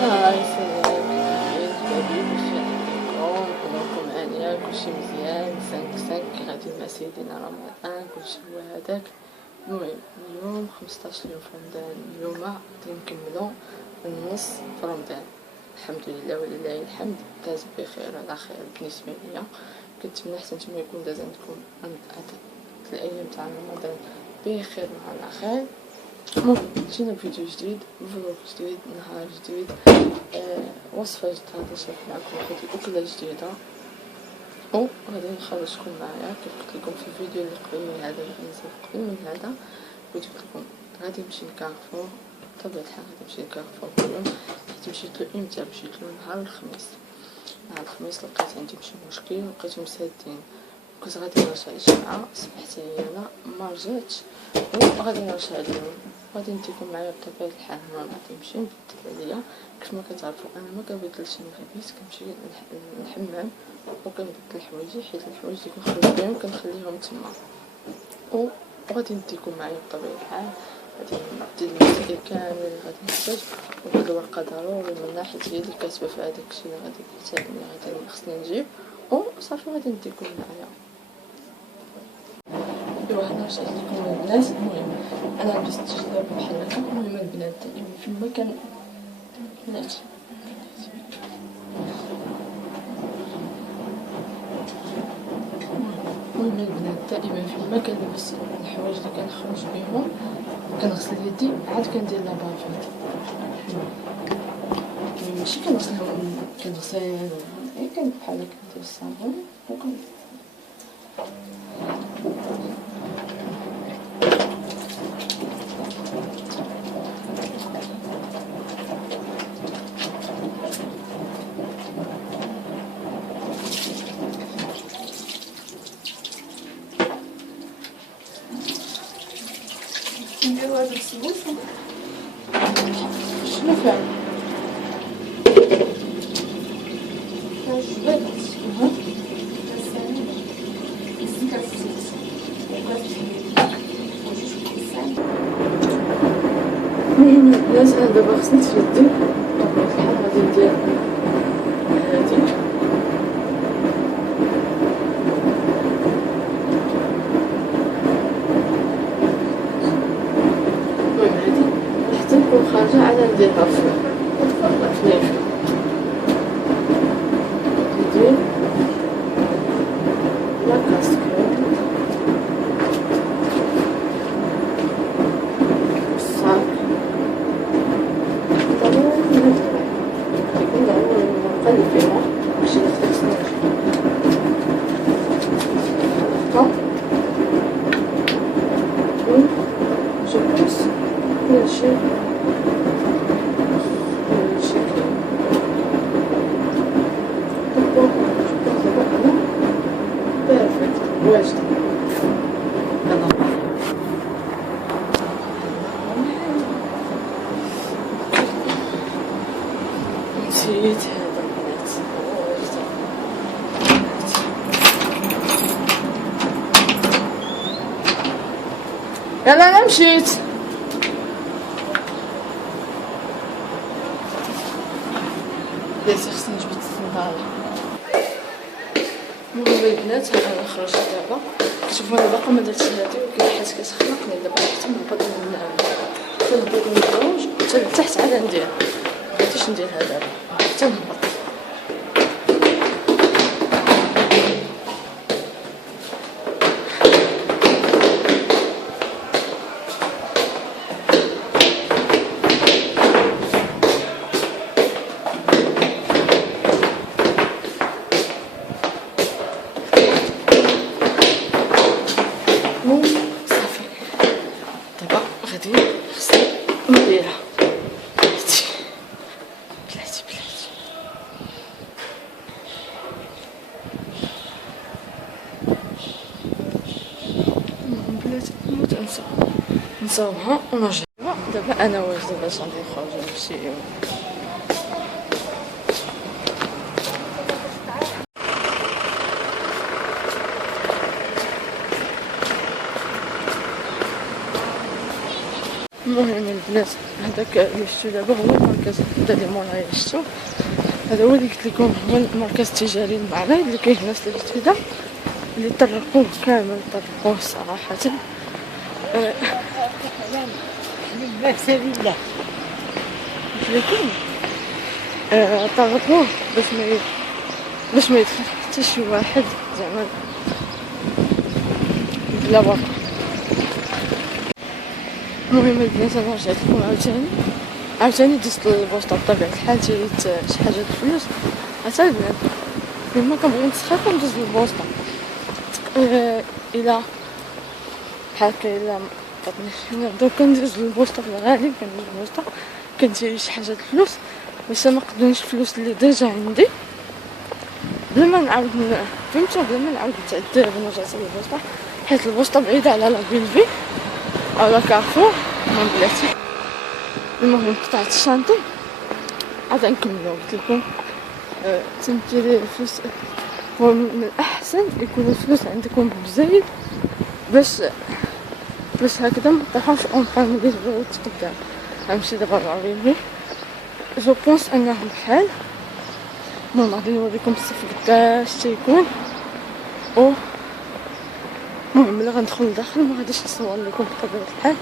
هاي السلام كيفاش بخير عليكم اموركم هانيه كلشي مزيان 5 غادي مع سيدنا رمضان كلشي هو هذاك. المهم اليوم 15 يوم في رمضان، اليوم غادي نكملو النص في رمضان الحمد لله ولله الحمد. داز بخير على خير بالنسبه ليا، كنتمنى حتى نتوما يكون داز عندكم هاد الايام تاع رمضان بخير وعلى خير. المهم جينا بفيديو جديد، فلوق جديد، نهار جديد، وصفة جديدة غادي نشارك معكم، غادي أكلة جديدة وغادي نخرجكم معايا. كيف قلت لكم في الفيديو اللي قبل من هذا اللي نزل قبل من هذا، قلت لكم غادي نمشي لكارفور. بطبيعة الحال غادي نمشي لكارفور كل يوم، حيت مشيتلو امتى؟ مشيتلو نهار الخميس. نهار الخميس لقيت عندهم شي مشكل، لقيتهم سادين، كنت غادي نرجع للجامعة، صبحت عيانة مرجعتش وغادي نرجع اليوم. غادي نديكم معايا بطبيعة الحال. المهم غادي نمشي نبدل عليا. كيف ما كتعرفوا انا ما كنبدلش الملابس، كنمشي للحمام وكنبدل حوايجي، حيت الحوايج اللي كنخرج بهم كنخليهم تما وغادي نديكم معايا بطبيعة الحال. غادي ندير المسائل كامل اللي غادي نحتاج، وهاد الورقة ضروري منها حيت هي اللي كاتبة في هداك الشيء اللي غادي نحتاج، اللي غادي خصني نجيب وصافي غادي نديكم معايا. ايوا هنا رجعت لكم البنات. المهم انا لبست جلابه بحال هكا. المهم البنات دائما في المكان البنات دائما في المكان لبس الحوايج اللي كنخرج بهم، كنغسل يدي عاد كندير لابافيت. ماشي كنغسلهم كنغسل كان بحال هكا، كندير الصابون نديرو هاد السبوسة. شنو فاهم كنجبد كنسالي كنزيد الزيت وكنحيد وجوج كيسان. المهم البنات انا دابا غسلت في يدي بطبيعة الحال. غادي ندير هادي حتى نكون خارجة عاد نديرها في الفليفة. ندير لا كاسكول والصاك ضروري نبدأ يكون ضروري نقلب فيها باش متخلصناش. جو بونس كلشي بيرفكت واجدة. نسيت هذا البنات. يلا انا مشيت. بلاتي خصني نجبد الصندالة. المهم البنات انا خرجت دابا. شوفوا انا باقا ما درتش هادي، ولكن حيت كتخنقني دابا حتى نهبط حتى نهبط من الدروج حتى لتحت عاد ندير. مبغيتيش نديرها دابا حتى نهبط. صافي دابا غادي خصني نديرها. بلاتي بلاتي نموت نساوها ونرجع. دابا انا واجده باش غادي نخرج نمشي. المهم البنات هذاك اللي شفتو دابا هو المركز هذا اللي مورايا شفتو، هذا هو اللي قلت لكم هو المركز التجاري المعرض اللي كاين هنا في الجديدة، اللي طرقوه كامل طرقوه صراحة. لكن طرقوه باش ما يدخل حتى شي واحد زعما بلا برا. المهم البنات انا رجعت لكم عاوتاني دزت للبوسطة بطبيعة الحال، جايت شي حاجة د الفلوس. عرفتي البنات لما كنبغي نسخر كندوز للبوسطة، الى بحال هكا الى مبقاتنيش نبداو كندوز للبوسطة، في الغالب كندوز للبوسطة كنجيب شي حاجة د الفلوس باش ما قدونيش الفلوس اللي ديجا عندي بلا ما نعاود فهمتو، بلا ما نعاود نتعذب ونرجع للبوسطة، حيت البوسطة بعيدة على لا بيلفي او لا كارفور من بلاتي. المهم قطعت الشانطي عاد نكملو. قلت لكم تمثيل الفلوس هو من الاحسن يكون الفلوس عندكم بزايد باش هكذا مطيحوش اون بان ملي تبغيو تقدام. غنمشي دابا للعربي جو بونس انهم بحال. المهم غادي نوريكم الصف قداش تيكون، و المهم ملي غندخل لداخل ما غاديش نصور لكم بطبيعة الحال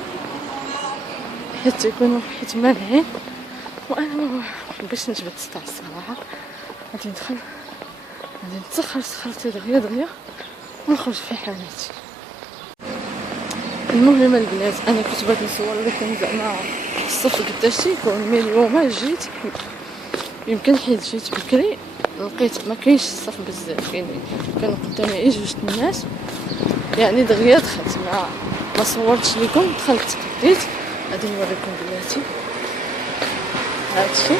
حيت تيكونوا حيت مانعين، وانا ما بغيتش نجبد السطح الصراحه. غادي ندخل غادي نتسخر سخرتي دغيا ونخرج في حالاتي. المهم البنات انا كنت بغيت نصور لكم زعما الصف قداش تيكون، مي اليوم جيت يمكن حيت جيت بكري لقيت ما كاينش الصف بزاف، كانوا قدامي غير جوج الناس، يعني دغيا دخلت ما صورتش لكم، دخلت تقديت. غادي نوريكم بلاتي هادشي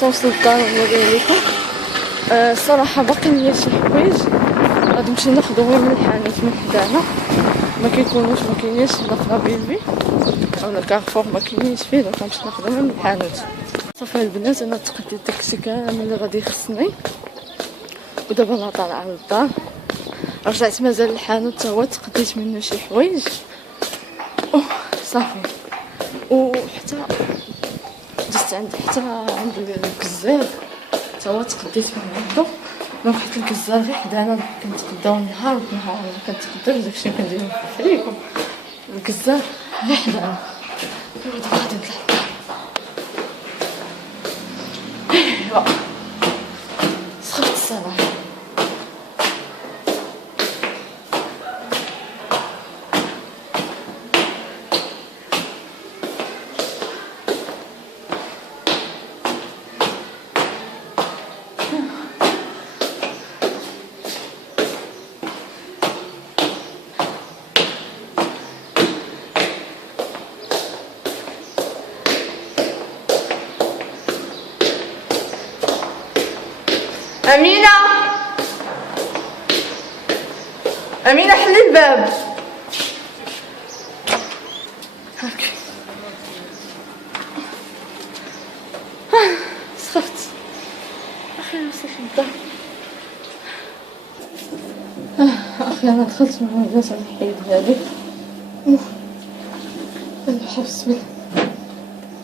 توصل الدار ونوريه لكم. الصراحه باقي ليا شي حوايج غادي نمشي ناخذهم من الحانوت من حدانا، ما كاينينش هنا في لابيلفي او لا كارفور، ما كاينينش فيه، دونك غنمشي ناخذهم من الحانوت. صافي البنات انا تقديت داكشي كامل اللي غادي يخصني، ودابا انا طالعه للدار. رجعت مازال الحانوت حتى هو تقديت منه شي حوايج صافي، وحتى دزت عند الكزار حتى هو تقديت من عنده. دونك حيت الكزار غير حدانا كنتقداو نهار بنهار، ما كنتقداوش داكشي كنديرو في الفريكو، الكزار غير حدانا. دابا غادي نطلع ايوا سخفت الصراحه. أمينة حلي الباب. هاكي سخفت أخيرا وصلت للدار. أخيرا دخلت مع الناس على الحيد هذي. الحبس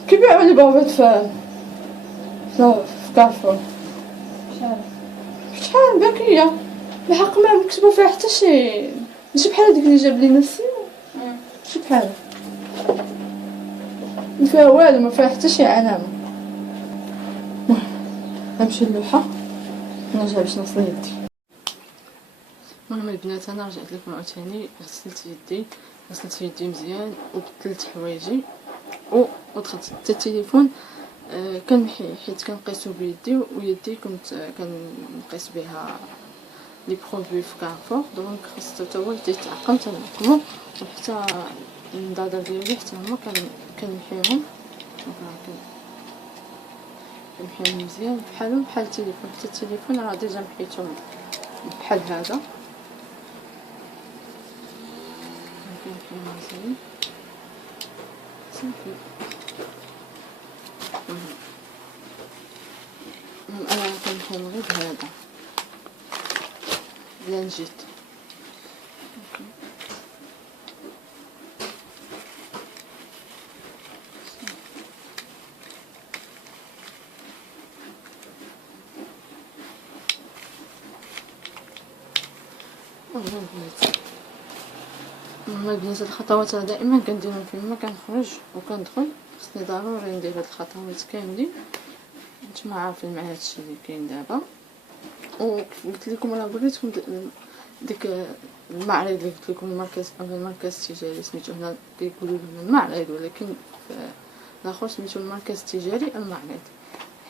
كيبيعوا لي بابات في كارفور. شحال باكية بحق ما مكتوبه فيها حتى شي، ماشي بحال هذيك اللي جاب لينا السي، ماشي بحال ما فيها والو، ما فيها حتى شي علامه. المهم غنمشي للوحه نرجع باش نغسل يدي. المهم البنات انا رجعت لكم عاوتاني، غسلت يدي مزيان وبدلت حوايجي ودخلت حتى التليفون كنمحي حيت كنقيسو بيدي، ويدي كنت كنقيس بها لي برودوي في كارفور، دونك خاصو حتى هو يتعقم تنعقمو، وحتى النضاضر ديالي حتى هما كنمحيهم. دونك كنمحيهم مزيان بحالهم بحال التليفون، حتى التليفون راه ديجا محيتو بحال هذا. كنمحيهم مزيان صافي. انا كنمحيهم غير بهذا لانجيت. البنات المهم البنات هاد الخطوات دائما كنديرهم فيما كنخرج وكندخل، خصني ضروري ندير هاد الخطوات كاملين. نتوما عارفين مع هادشي اللي كاين دابا. وقلت لكم راه وريتكم ديك المعرض اللي قلت لكم، المركز التجاري سميتو، هنا كيقولوا له المعرض ولكن الاخر سميتو المركز التجاري المعرض.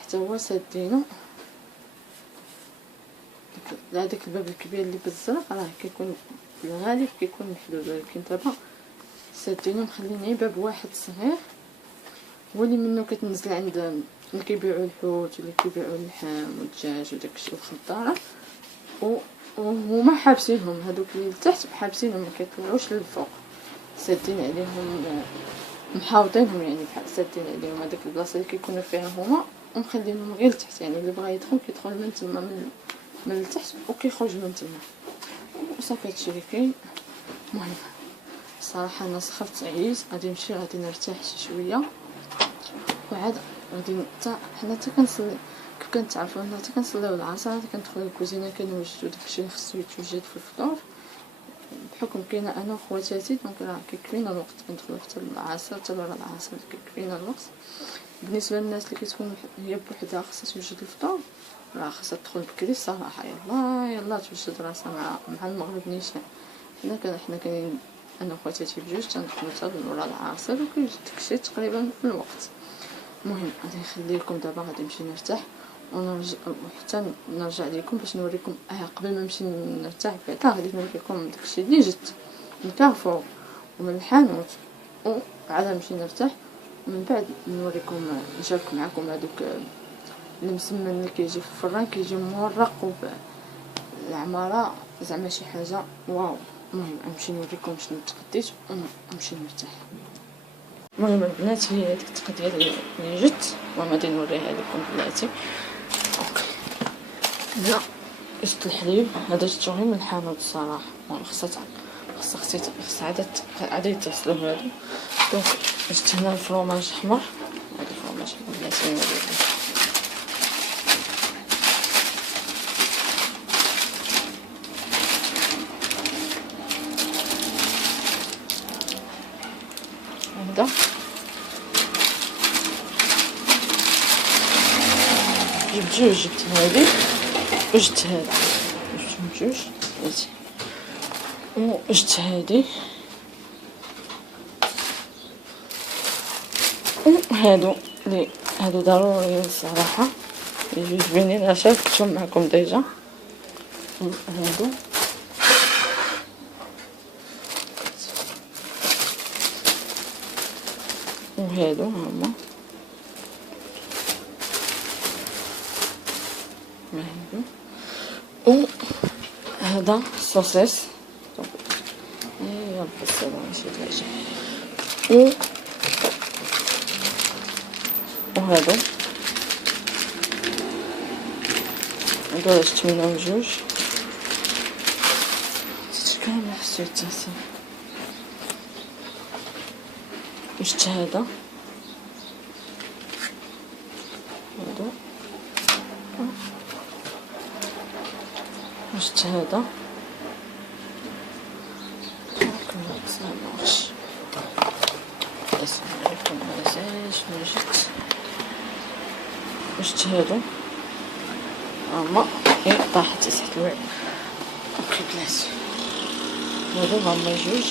حتى هو سادينو هذاك الباب الكبير اللي بالزرق راه كيكون في الغالب كيكون محدود، ولكن دابا سادينو مخلين غير باب واحد صغير هو اللي منه كتنزل عند اللي كيبيعوا الحوت واللي كيبيعوا اللحم والدجاج وداكشي والخضاره. وهما حابسينهم هذوك اللي لتحت، حابسينهم ما كيطلعوش للفوق، سادين عليهم محاوطينهم، يعني بحال سادين عليهم هذيك البلاصه اللي كيكونوا فيها هما، ومخلينهم غير لتحت. يعني اللي بغى يدخل كيدخل من تما من التحت وكيخرج من تما وصافي. هادشي اللي كاين. المهم الصراحه انا سخفت عييت، غادي نمشي غادي نرتاح شي شويه وعاد غادي حنا حتى كنصلي. كيف كنتعرفوا حنا حتى كنصليو العصر غادي كندخل للكوزينه كنوجدو داكشي اللي خصو يتوجد في الفطور، بحكم كاينه انا وخواتاتي دونك راه كيكفينا الوقت، كندخلو حتى العصر حتى بعد العصر كيكفينا الوقت. بالنسبه للناس اللي كتكون هي بوحدها خصها توجد الفطور راه خاصها تدخل بكري الصراحه، يلا توجد راسها مع المغرب نيشان. حنا كاينين انا وخواتاتي بجوج تندخلو حتى لورا العصر وكيوجد داكشي تقريبا في الوقت. المهم غادي نخليكم دابا، غادي نمشي نرتاح ونرجع حتى نرجع لكم باش نوريكم. قبل ما نمشي نرتاح بعدا غادي نوريكم داكشي اللي جبت من كارفور ومن الحانوت، وعاد نمشي نرتاح ومن بعد نوريكم نشارك معكم هذوك المسمن اللي كيجي في الفران، كيجي مورق وبالعماره زعما شي حاجه واو. المهم نمشي نوريكم شنو تقديت ونمشي نرتاح. المهم البنات هي هذيك التقديه اللي جت وغادي نوريها لكم بلاتي. اوكي هنا جبت الحليب، هذا جبتو غير من الحانوت الصراحه، خاص عاد يتصلوا هادو. دونك جبت هنا الفرomاج احمر، هذا الفرomاج بلاتي نوريكم. هذا جبت جوج، جبت هذه وجبت هذا، جبت جوج وجبت هذه هادو ضروري الصراحه يجيو زوينين، انا شاركتهم معكم ديجا. هادو وهادو هما هذا صوصيص يا بصل ماشي دجاج، وهادو جبت منهم جوج كامل حسيت تاسي. جبت هذا جبت هذا جبت هادو هما طاحت تحت الوعاء. اوكي بلاتي هادو هما جوج،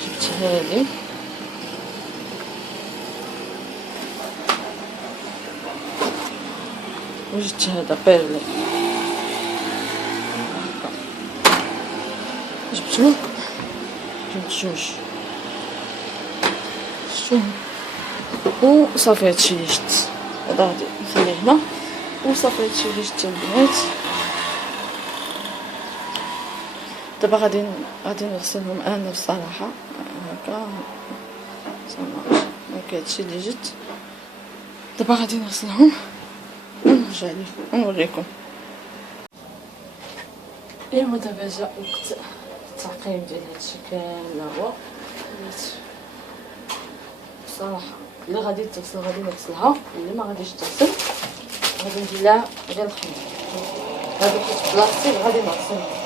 جبت هادي وجبت هذا بيرلي، جبت جوج وصافي. هادشي اللي جبت هذا غادي نخليه هنا وصافي. هادشي اللي جبت البنات دابا غادي نغسلهم انا بصراحه هكا صافي. دونك هادشي اللي جبت دابا غادي نغسلهم ونرجع لكم ونوريكم. ايوا دابا جا وقت التعقيم ديال هادشي كامل. هو الصراحه اللي غادي تغسل غادي نغسلها، اللي ما غاديش تغسل غادي ندير لها غير الخمر. هادو كيت بلاصتي غادي نغسلهم.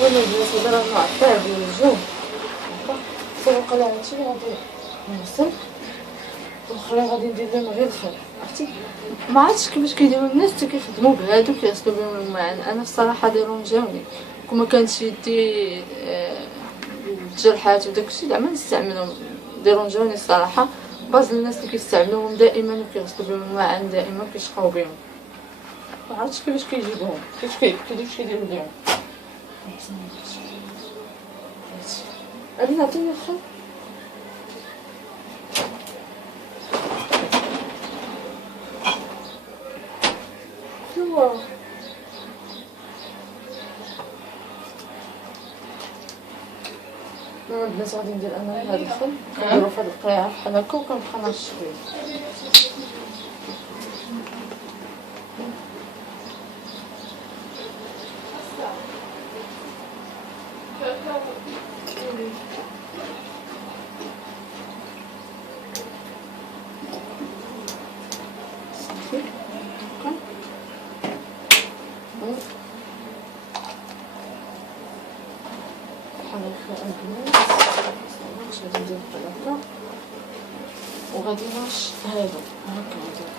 وانا البلاصه راه معطيه بالجو سوق على هادشي اللي غادي نغسل، والاخرين غادي ندير لهم غير الخير. عرفتي ما عرفتش كيفاش كيديروا الناس حتى كيخدموا بهادو كيغسلوا بهم الماعن. انا الصراحه ديرونجاوني كون ما كانش يدي الجرحات وداكشي زعما نستعملهم. ديرونجاوني الصراحه باز الناس اللي كيستعملوهم دائما وكيغسلوا بهم الماعن دائما كيشقاو بهم. ما عرفتش كيفاش كيجيبوهم كيفاش كيديروا ليهم. أبي نعطيني الخير شنو البنات غادي ندير انا هاد الخل نديرو في هاد القريعه بحال هكا وكنبقى نرش فيه. غادي ندير بحال هكا وغادي نرش هادو هكا ندير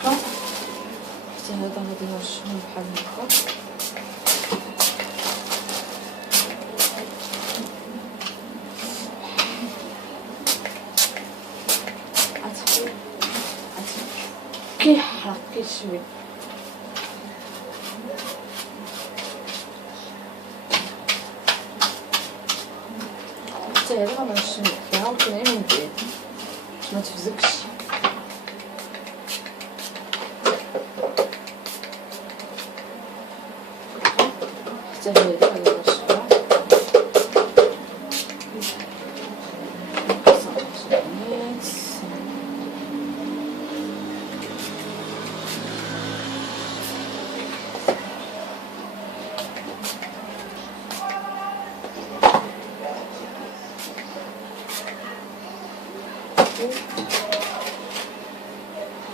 هكا حتى هذا غادي نرشهم بحال هكا. كيحرق كيشوي حتى هذا غنرشم فيها ولكن غير من بعيد باش ما تفزكش. حتى هذه غادي نرشمها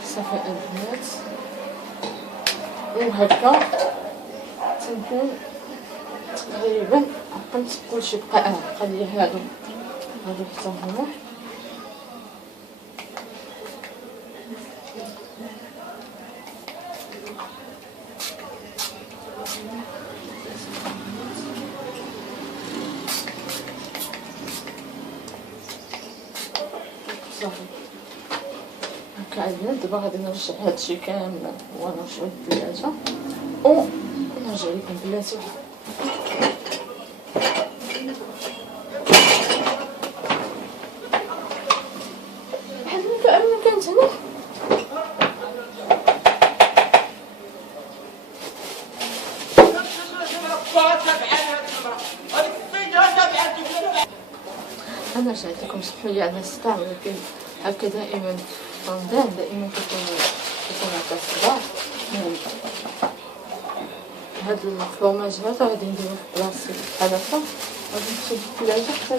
صافي البنات. وهكا تنكون تقريبا عقمت كلشي. بقى لي هادو حتى هما صافي هكا عندنا. دابا غادي نرجع هادشي كامل ونرجعو للثلاجة ونرجع لكم بلاتي. بحال هكا كانت هنا انا رجعت لكم، سمحوا لي على الصداع، ولكن هكا دائما في رمضان دائما كيكون هكا الصداع. هاد الفرماج هذا غادي نديرو في بلاصتو بحال هكا، غادي نمشي للثلاجة حتى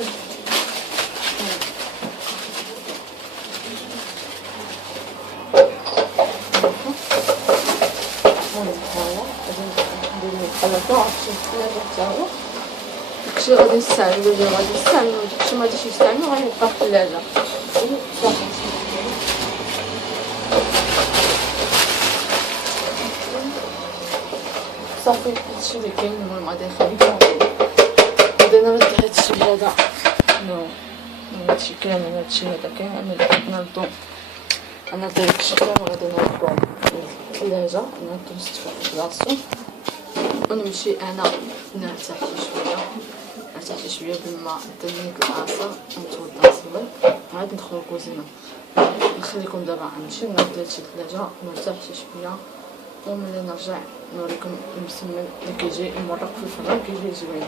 بحال هكا غنمشي للثلاجة حتى هو. داكشي غادي نستعملو اللي غادي نستعملو، داكشي مغاديش نستعملو غيبقى في الثلاجة صافي. صافي هادشي اللي كاين. المهم غادي نخليكم بعدا انا غادي هادشي هذا هادشي كامل، هادشي هذا كامل نردو، انا داكشي كامل غادي نردو في الثلاجة، نردو نستفا في بلاصتو، ونمشي انا نرتاح شي شويه بالماء تنيك العصا ونتوضا صبر، عاد ندخل الكوزينه. نخليكم دابا نمشي نرد هادشي الثلاجة نرتاح شي شويه، وملي نرجع نوريكم المسمن اللي كيجي مورق في الفران كيجي زوين.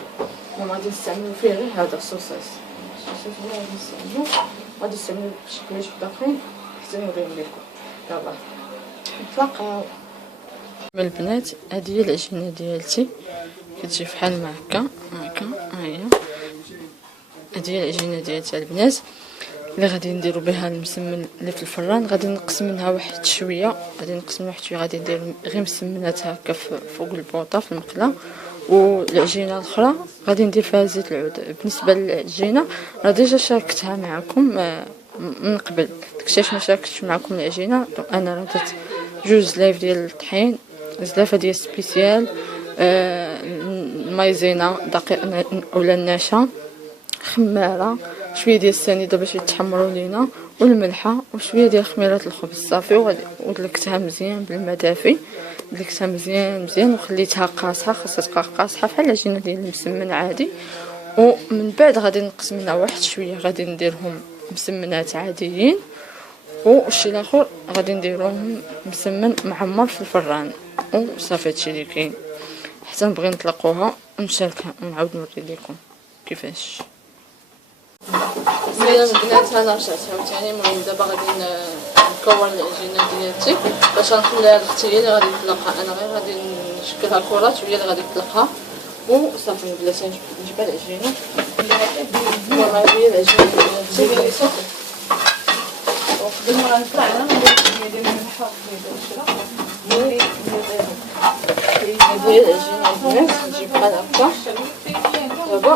المهم غادي نستعملو فيه غير هذا الصوصيص اللي غادي نستعملو، غادي نستعملو شي حوايج باقيين حتى نوريهم لكم دابا. نتلاقاو. البنات هذه هي العجينه ديالتي، كتجي فحال ما هكا ها هي. هذه هي العجينه ديالتي البنات اللي غادي نديرو بها المسمن اللي في الفران. غادي نقص منها واحد شويه، غادي ندير غير مسمنات هكا فوق البوطه في المقله، والعجينه الاخرى غادي ندير فيها زيت العود. بالنسبه للعجينه راه ديجا شاركتها معكم من قبل، داكشي علاش ما شاركتش معكم العجينه. انا راه درت 2 زلايف ديال الطحين، زلافه ديال سبيسيال، المايزينا دقيق ولا النشا، خماره، شويه ديال السنيده باش يتحمروا لينا، والملحه، وشويه ديال خميره الخبز صافي. ودلكتها مزيان بالماء دافي، دلكتها مزيان وخليتها قاصحه، خاصها تبقى قاصحه بحال العجينه ديال المسمن عادي. ومن بعد غادي نقص منها واحد شويه، غادي نديرهم مسمنات عاديين، والشي الاخر غادي نديروهم مسمن معمر في الفران. وصافي هادشي اللي كاين، حتى نبغي نطلقوها ونشاركها ونعاود نوري لكم كيفاش. البنات انا رجعت عاوتاني. المهم دابا غادي نكون العجينه ديالتي باش نخليها لاختي هي اللي غادي تطلقها، انا غير غادي نشكلها كرات وهي اللي غادي تطلقها وصافي. بلاتي نجيب العجينه، هذه هي العجينه ديالتي صافي. قبل ما نطلع انا ندير ديال الملح هذه هي العجينه البنات، نجيب بحال هكا دابا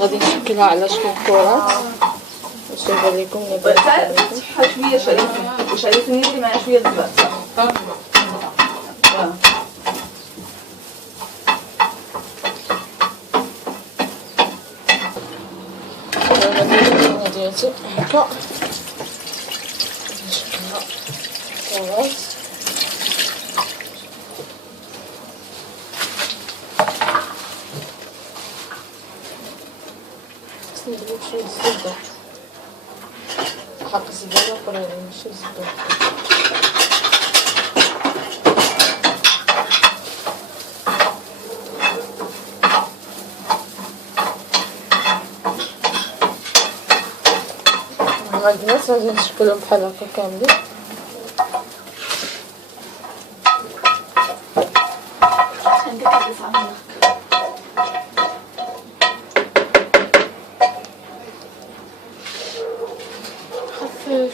غادي نشكلها على شكل كرات باش نبان لكم. شحال شويه شعريه نيتي مع شويه الزبط ديالتي هكا نشكلها كرات. نديرو شويه الزبده، حق الزبده قريبه ماشي الزبده. مع البنات غادي نشكلهم بحال هكا كاملين.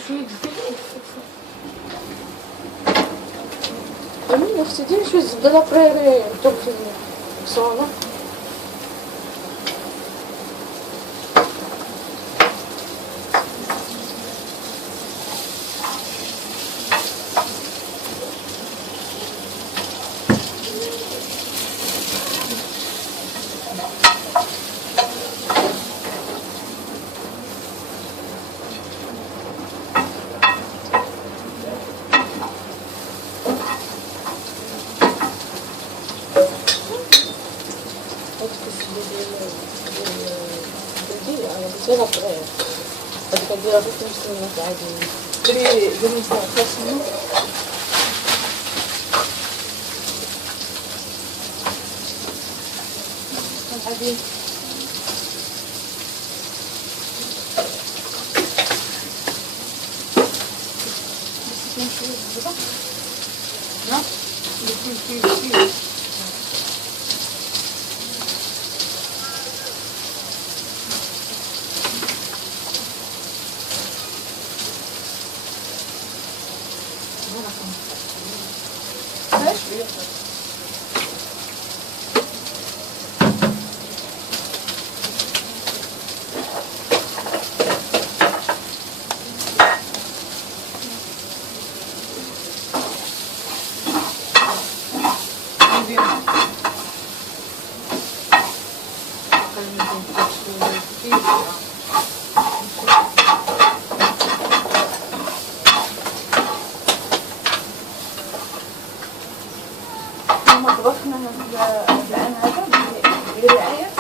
شويه زيت امين اختي، ديري شويه زبده لابري دوك في الصوانه. زين لابري هاديك كنديرها غير في المسمنات عاديين. ديري مسمن عادي ça? Non? Ici. ماشي بيخلص. لما طبخنا الآن هذا برعاية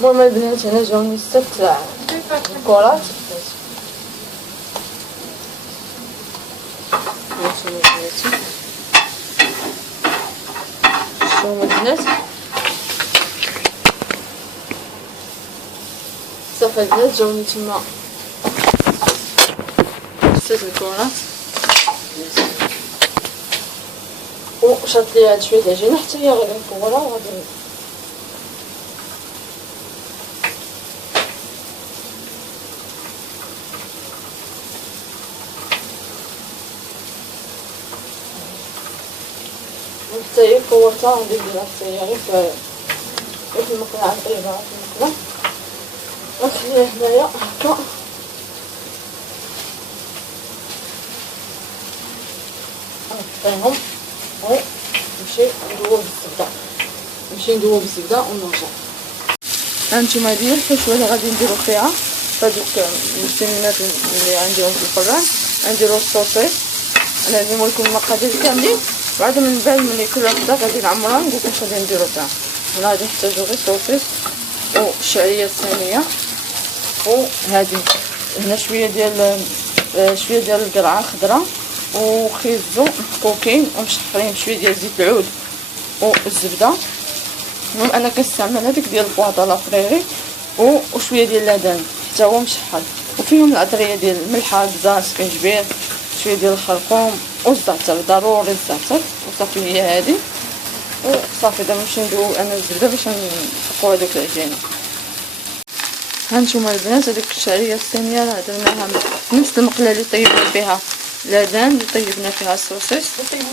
المهم البنات هنا جاوني 6 كرات. شوفوا البنات صافي البنات جاوني تما 6 الكرات وشاط لي هاد شويه د عجينه حتى هي غادي نكورها وغادي حتى هي كورتها وندير لها حتى هي غير في المقلاة نطيبها في المقلاة ونخليها هنايا هكا. نحطيهم نمشي ندوب الزبدة ونرجع. هانتوما هادي الحشوة اللي غادي نديرو فيها هادوك السمينات اللي غنديرهم في الفران. غنديرو الصوصيس، انا غادي نوريكم المقادير كاملين، بعد من بعد ملي كل وحده غادي نعمرها نقولكم اش غادي نديرو فيها. هنا غادي نحتاجو غير صوصيس والشعريه الصينيه، وهادي هنا شويه ديال القرعه الخضراء وخيزو محكوكين ومشحرين بشويه ديال زيت العود والزبده. المهم انا كنستعمل هذيك ديال البواطه لا فريري وشويه ديال اللبن حتى هو مشحر، وفيهم العطريه ديال الملحه الزعتر سكنجبير شويه ديال الخرقوم والزعتر، ضروري الزعتر. وصافي هي هادي وصافي. دابا نمشي ندوب انا الزبده باش نحقوا هذوك العجينه. هانتوما البنات هذيك الشعريه الصينيه راه درناها نفس المقله اللي طيبنا فيها اللبن، اللي طيبنا فيها السوسيس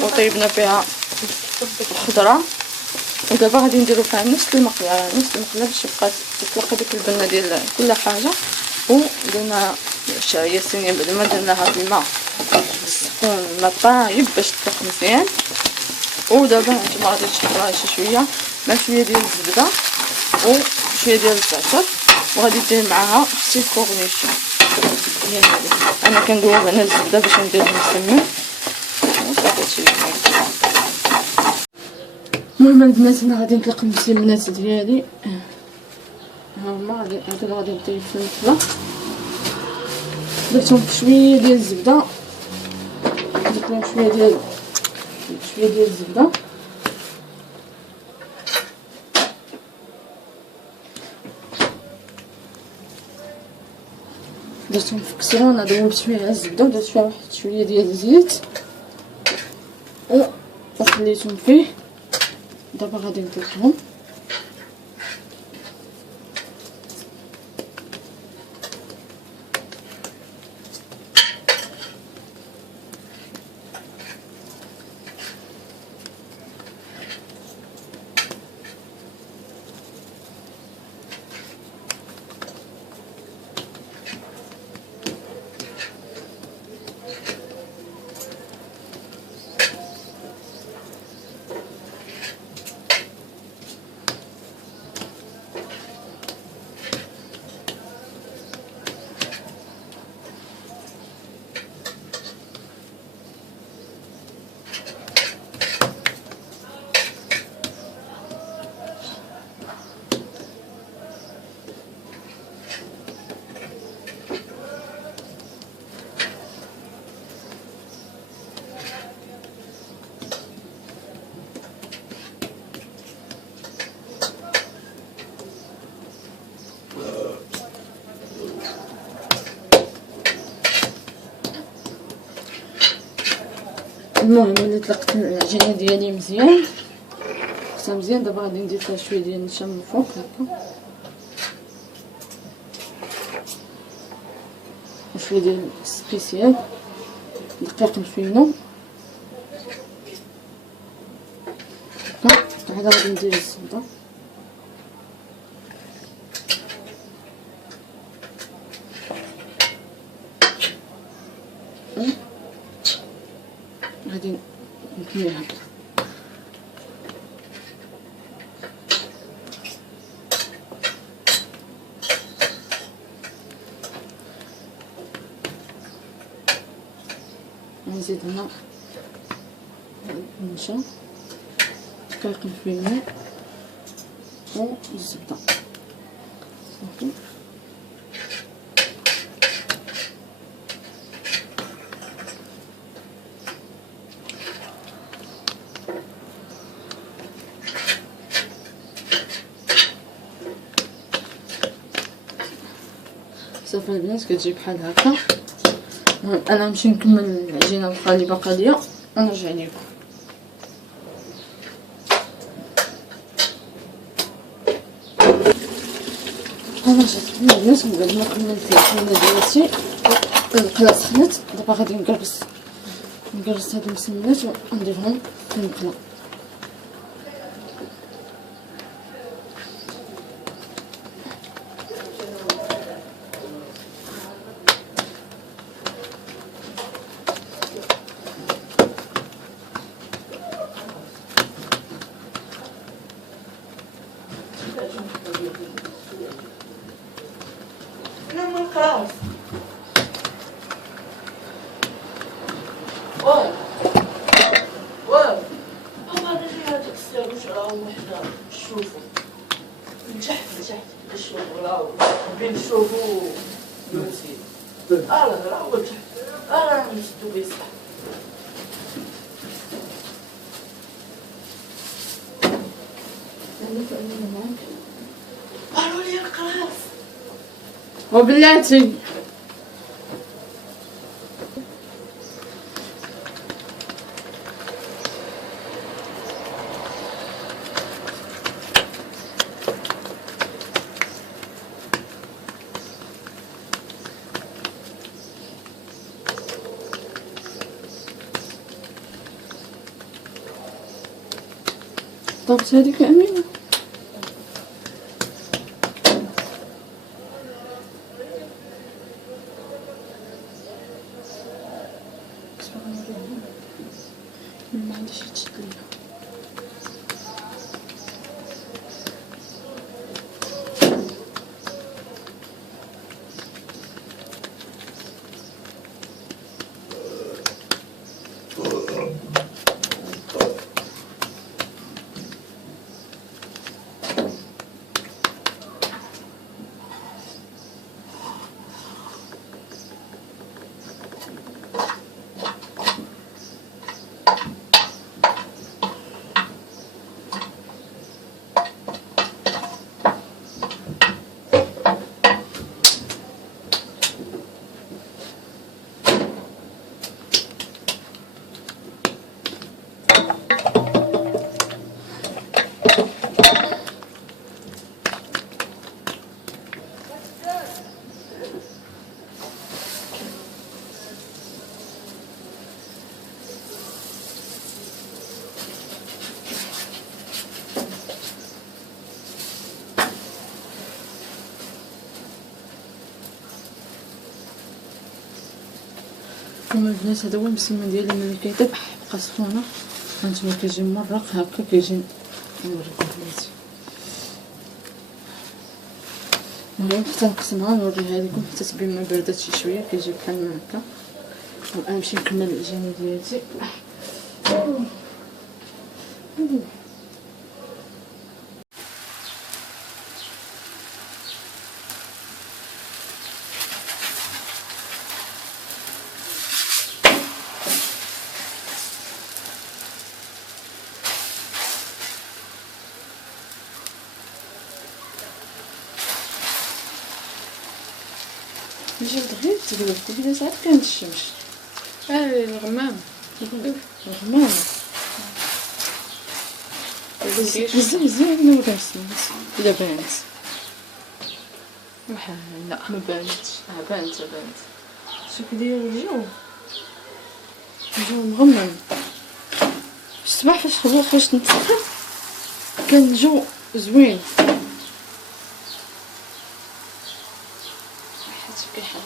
وطيبنا فيها الخضره، ودابا غادي نديرو فيها نفس المقله باش يبقى تطلق هذيك البنه ديال كل حاجه. ودرنا الشعريه الصينيه بعد ما درناها في الماء السخون الماء طايب باش تطلق مزيان. ودابا هانتوما غادي تحطوها شي شويه مع شويه ديال الزبده وشويه ديال الزعتر، وغادي دير معاها شي كورنيش. هي هذه انا كندوب انا الزبده باش ندير المسمن وصافي هادشي اللي كاين. المهم البنات انا غادي نطلق المسمنات ديالي، ها هما غادي نطيب في المقله. درتهم بشويه ديال الزبده، درت لهم شويه ديال الزبده درتهم في كسرونه، ذوبت فيها الزبده ودرت فيها واحد شويه ديال الزيت وخليتهم فيه. دابا غادي نطلقهم. المهم ملي طلقت العجينه ديالي مزيان خصها مزيان. دابا غادي ندير فيها شويه ديال النشا من الفوق هكا وشويه ديال السبيسيال دقيق مفينو هكا. عاد غادي ندير الزبده غادي نكمل هكا. نزيد هنا النشا دقيق مفينو والزبده صافي. صافي البنات كتجي بحال هكا. انا نمشي نكمل العجينه الاخرى اللي باقا ليا ونرجع لكم. انا جات البنات من بعد ما كملت العجينه ديالتي القله سخنت. دابا غادي نقرص هاد المسمنات ونديرهم في المقله. خلاص واو واو هما هذيك الساعه واش راهو وحده شوفوا لتحت شوفوا راهو بين شوفوا نسيت راهو لتحت راه نشدو بيه صح. قالوا لي القراص وبلاتي طبت هذيك أمينة. ما عنديش يتشد ليا. هما البنات هذا هو المسمن ديالي ملي كيطيب بقى سخونه. هانتوما كيجي مرق هكا كيجي نوريكم بلاتي. المهم حتى نقسمها نوريها لكم حتى تبين ما بردات شي شويه كيجي بحال ما هكا. والان نمشي نكمل العجينه ديالتي. جات غير تقلبت بلا ساعات كانت الشمس. الغمام نورمال بزاف ما كنسمعش الا بانت بحال لا ما بانتش بانت شوفي داير الجو الجو مغمم الصباح فاش خرجت فاش نتسحر كان الجو زوين حيت كيحل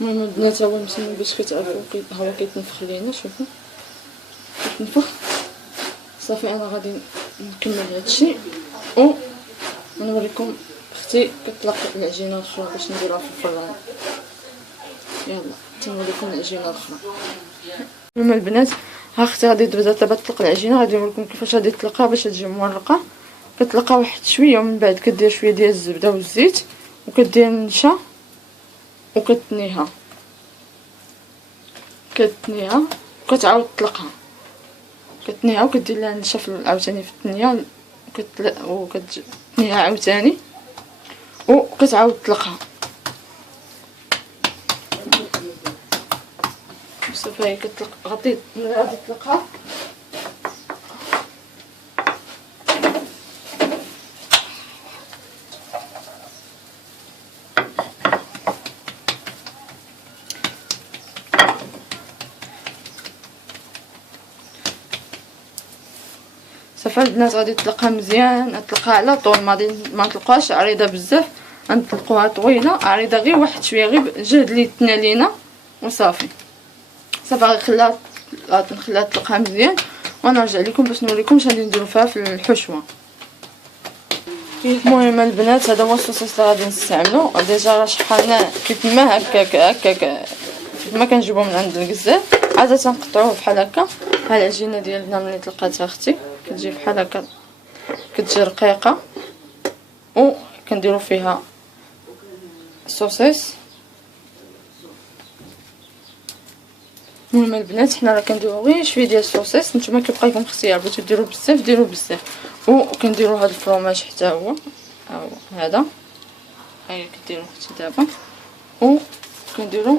المهم البنات هو مسمى باش كتعرفوا هو كيتنفخ لينا شوفوا كيتنفخ صافي انا غادي نكمل هادشي ونوريكم اختي كتطلق العجينه الاخرى باش نديروها في الفران. يلا تنوريكم العجينه الاخرى. المهم البنات ها اختي غادي تبدا دابا تطلق العجينه، غادي نوريكم كيفاش غادي تطلقها باش تجي مورقه. كتطلقها واحد شويه ومن بعد كدير شويه ديال الزبده والزيت وكدير النشا وكتنيها وكتعاود تطلقها، كتنيها وكدير لها النشا عاوتاني في الثانيه وكتنيها عاوتاني وكتعاود تطلقها. صافي هي كتطلق غادي تطلقها صافي البنات غادي تطلقها مزيان، نطلقها على طول ما نطلقوهاش عريضه بزاف، نطلقوها طويله عريضه غير واحد شويه غير جهد اللي تنا لينا وصافي. صافي غنخليها تطلقها مزيان ونرجع لكم باش نوريكم اش غادي نديرو فيها في الحشوه. المهم البنات هذا هو الصوص اللي غادي نستعملو. ديجا راه شحالنا كيف ما هكاك كيف ما كنجيبو من عند الكزار عاده تنقطعوه بحال هكا. ها العجينه ديالنا ملي طلقاتها اختي كتجي بحال هكا، كتجي رقيقه وكنديرو فيها الصوصيص. المهم البنات حنا راه كنديرو غير شويه ديال الصوصيص، نتوما كيبقى لكم اختيار، بغيتو ديروا بزاف ديروا بزاف. وكنديرو هذا الفرomاج حتى هو هذا هيا كديروا اختي دابا، وكنديرو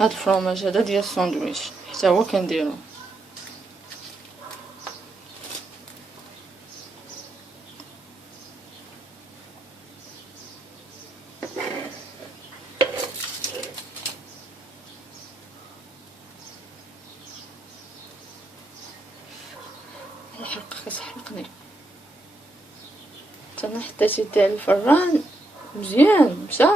هذا الفرomاج هذا ديال الساندويتش حتى هو كنديرو. الحلقة كتحرقني انا حطيت يدي على الفران مزيان مشى.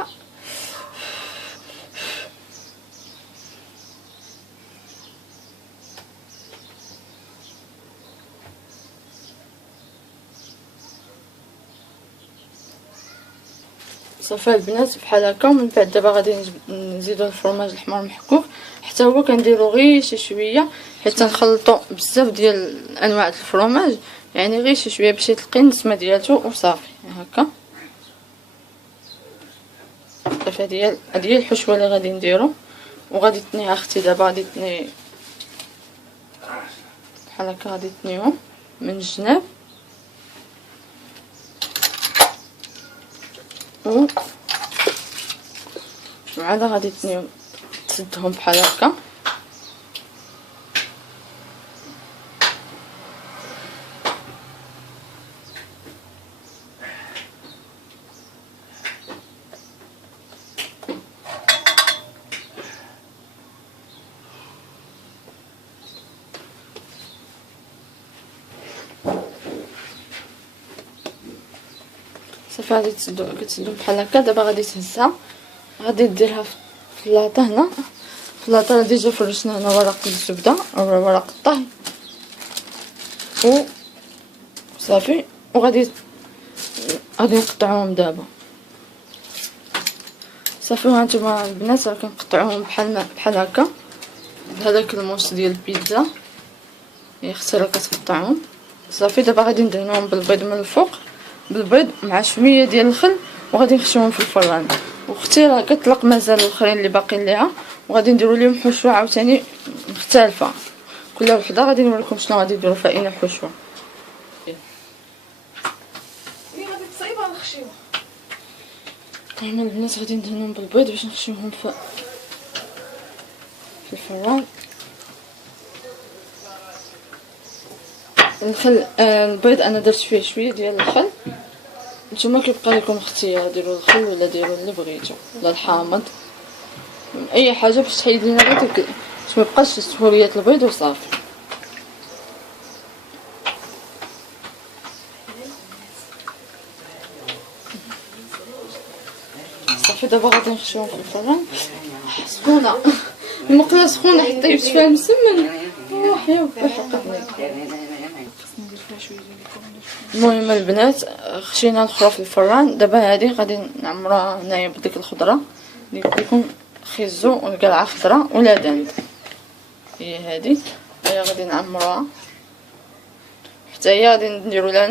صافي البنات بحال هكا. ومن بعد دابا غادي نزيدو الفرماج الحمر محكوك حتى هو كنديرو غير شي شويه، حيت تنخلطو بزاف ديال انواع الفرماج، يعني غير شي شويه باش يتلقي النسمه ديالته وصافي هكا. صافي هذه هي الحشوه اللي غادي نديرو. وغادي تنيها اختي دابا، غادي تني بحال هكا، غادي تنيهم من الجناب وعاد غادي تنيهم تسدهم بحال هكا. صافي غادي كتسدو بحال هكا. دابا غادي تهزها، غادي ديرها في اللاطه هنا. في اللاطه ديجا فرشنا هنا ورق الزبده او ورق الطهي وصافي. وغادي نقطعوهم دابا. صافي هانتوما البنات راه كنقطعوهم بحال هكا بهذاك الموس ديال البيتزا. هي اختي راه كتقطعهم. صافي دابا غادي ندهنوهم بالبيض من الفوق، بالبيض مع شويه ديال الخل، وغادي نخشوهم في الفران. واختي راه كتطلق مازال الاخرين اللي باقيين ليها، وغادي نديروا لهم حشوه عاوتاني مختلفه. كل وحده غادي نوريكم شنو غادي نديروا فيها اين حشوه. غادي تصايبها نخشي المهم البنات غادي ندهنهم بالبيض باش نخشيوهم في الفران. الخل البيض انا درت فيه شويه ديال الخل، نتوما كيبقى لكم اختيار، ديروا الخل ولا ديروا اللي بغيتو ولا الحامض اي حاجه باش تحيد لنا غير باش ما يبقاش سهوليات البيض وصافي. صافي دابا غادي نخشيوهم في الفران. سخونه المقله سخونه حتى طيبت فيها المسمن وحياه وحقتني. المهم البنات خشينا الخضره في الفران، دابا هذه غادي نعمروها هنايا بديك الخضره اللي لكم خيزو والقلعه خضراء ولا داند، هي هذه غادي نعمروها حتى هي غادي نديروا لها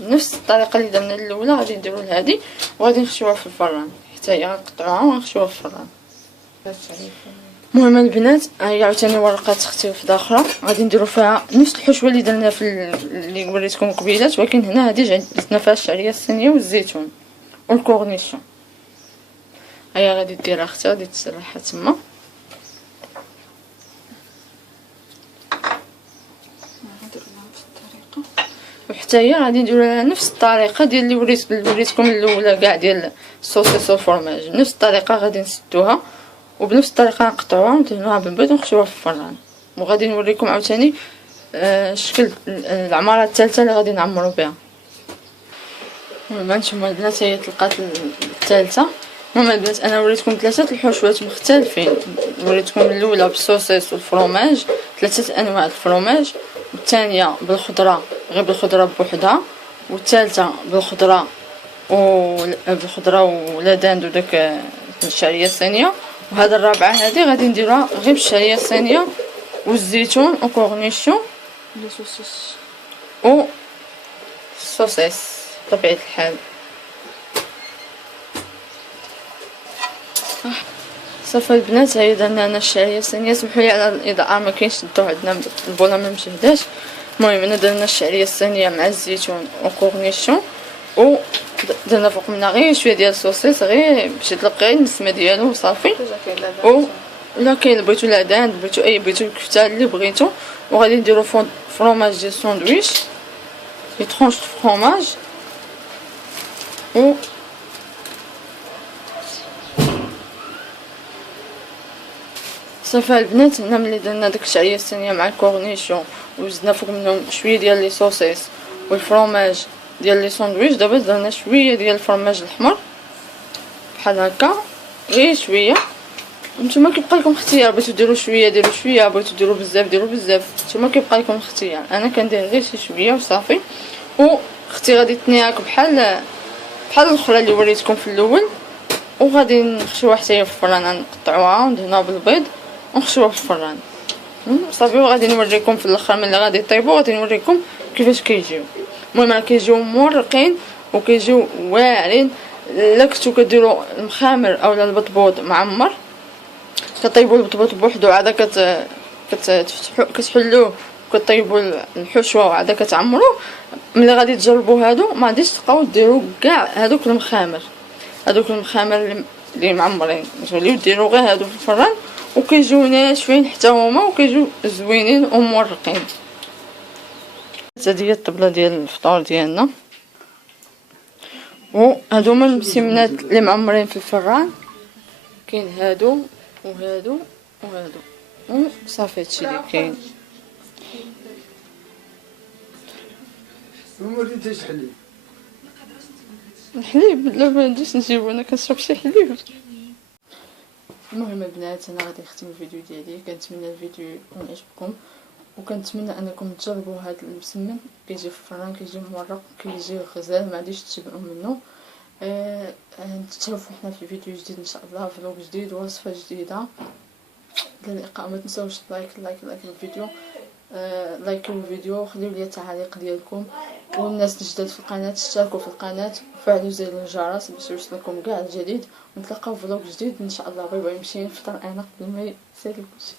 نفس الطريقه اللي درنا الاولى، غادي نديروا لها هذه وغادي نخشيوها في الفران حتى هي غنقطعوها ونخشيوها في الفران. المهم البنات هي عاوتاني ورقات تختلف اخرى غادي نديروا فيها نفس الحشوه اللي درنا في اللي وريتكم قبيلات، ولكن هنا هذه درنا فيها الشعريه الصينيه والزيتون والكورنيشون. هي غادي ديرها اختي غادي تسرحها تما وحتى هي غادي نديروا لها نفس الطريقه ديال اللي وريتكم الاولى كاع ديال الصوصيص والفرماج، نفس الطريقه غادي نسدوها وبنفس الطريقه نقطعوها وندهنوها بالبيض ونخشوها في الفران. وغادي نوريكم عاوتاني شكل العماره الثالثه اللي غادي نعمروا بها. المهم نتوما البنات هي طلقات الثالثه. المهم البنات انا وريتكم ثلاثه الحشوات مختلفين، وريتكم الاولى بالصوصيص والفرماج، ثلاثه انواع الفرماج، والثانيه بالخضره غير بالخضره بوحدها، والثالثه بالخضره ولا داند وداك الشعريه الصينيه، وهذا الرابعه هذه غادي نديروها غير بالشعريه الصينيه والزيتون وكورنيشون و الصوصيص بطبيعه الحال. صافي البنات هاي درنا لنا الشعريه الصينيه، سمحوا لي على الاضاءه ما كاينش الضوء عندنا البوله ما مشهداش. المهم انا درنا الشعريه الصينيه مع الزيتون وكورنيشون ودرنا فوق منها غير شويه ديال الصوصيص غير باش يطلق غير النسمه ديالو وصافي. لا كاين بغيتو لا داند بغيتو بغيتو الكفته اللي بغيتو. وغادي نديرو فرomage ديال الساندويتش لي طرونش فرomage و صافي البنات. هنا ملي درنا داك الشعريه الصينيه مع الكورنيشون وزدنا فوق منهم شويه ديال لي صوصيص والفرomage ديال لي ساندويتش، دابا درنا شويه ديال الفرماج الاحمر بحال هكا غير شويه. نتوما كيبقى لكم اختيار، بغيتو ديروا شويه ديروا شويه، بغيتو ديروا بزاف ديروا بزاف، نتوما كيبقى لكم اختيار. انا كندير غير شي شويه وصافي. واختي غادي تنيها بحال الاخرى اللي وريتكم في الاول، وغادي نخشيوها حتى هي في الفران، نقطعوها وندهنوها بالبيض ونخشيوها في الفران صافي. وغادي نوريكم في الاخر ملي غادي يطيبوا غادي نوريكم كيفاش كيجيو. المهم كيجيو مورقين وكيجيو واعرين. الا كنتو كديروا المخامر اولا البطبوط معمر كطيبوا البطبوط بوحدو عاد كتحلوه وكطيبوا الحشوه وعاد كتعمروه. ملي غادي تجربوا هادو ما غاديش تبقاو ديروا كاع هادوك المخامر اللي معمرين، توليو ديروا غير هادو في الفران وكيجيو ناشفين حتى هما وكيجيو زوينين ومورقين. هذه هي الطبله ديال الفطور ديالنا، وهادو هما المسمنات اللي معمرين في الفران. كاين هادو وهادو وهادو وصافي هادشي اللي كاين. وريتيش حليب الحليب لا ما نديش نجيبو، انا كنشرب شي حليب. المهم البنات انا غادي نختم الفيديو ديالي، كنتمنى الفيديو يكون عجبكم وكنتمنى انكم تجربوا هذا المسمن. كيجي في الفران كيجي مورق كيجي غزال ما غاديش تشبعوا منه. نتشوفوا حنا في فيديو جديد ان شاء الله، فلوق جديد وصفه جديده. الى اللقاء. ما تنساوش لايك الفيديو، لايكوا الفيديو وخليو لي التعاليق ديالكم. والناس الجداد في القناه اشتركوا في القناه وفعلوا زر الجرس باش يوصلكم كاع الجديد. ونتلاقاو في فلوق جديد ان شاء الله. بغي يمشي نفطر انا قبل ما يسالي كلشي.